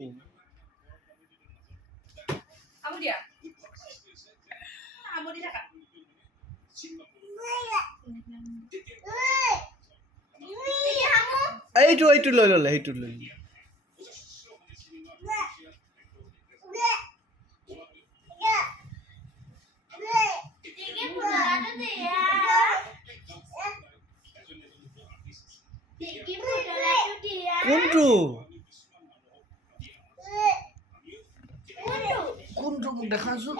Kamu dia? Kamu dia kak? এইটো লৈ ল'লে সেইটো লৈ ল'লে কোনটো কোনটো দেখাচোন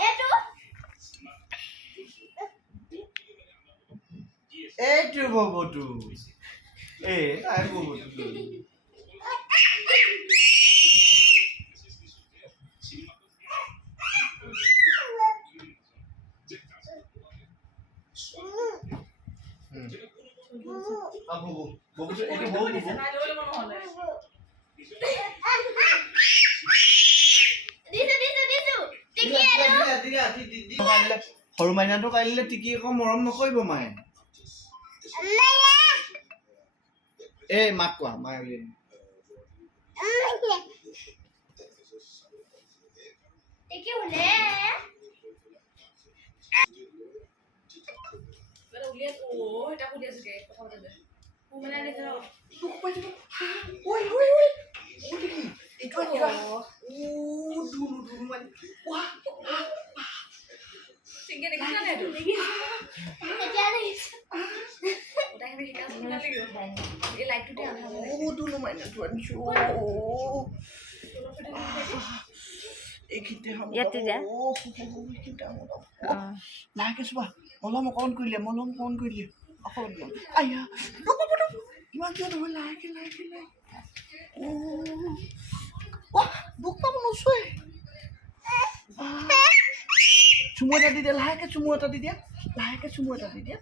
এইটো ববটো তাই ববটো সৰু মাইনাটো কাইলৈ টিকি একো মৰম নকৰিব মায়ে এই মাক কোৱা মায়ে উলিয়াই লাহেকে চোৱা মলম অকণ কৰিলে আয়া ইমান কিয় নহয় লাহেকে দুখ পাব নচোৱে চুমু এটা দি দিয়া লাহেকে চুমু এটা দি দিয়া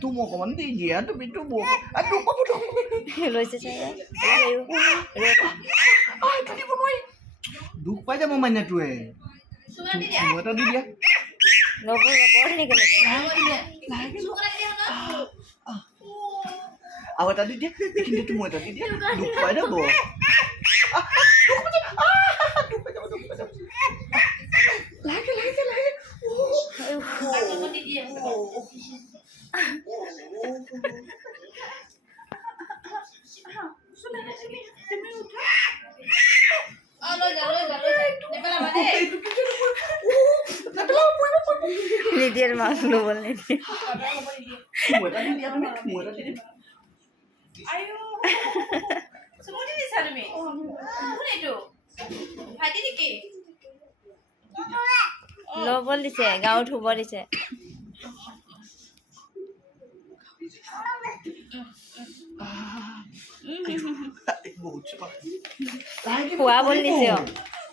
তুমি অকমান দি দিয়া তুমি দুখ পাই যাব মাইনাটোৱে চুমু এটা দি দিয়া আৰু এটা দি দিয়া কিন্তু তুমি এটা দি দিয়া দুখ পাই যাব নিদিয়ে মাছ ল'ব নিদিয়ে ল'ব দিছে গাঁৱত ধুব দিছে খোৱা বল দিছে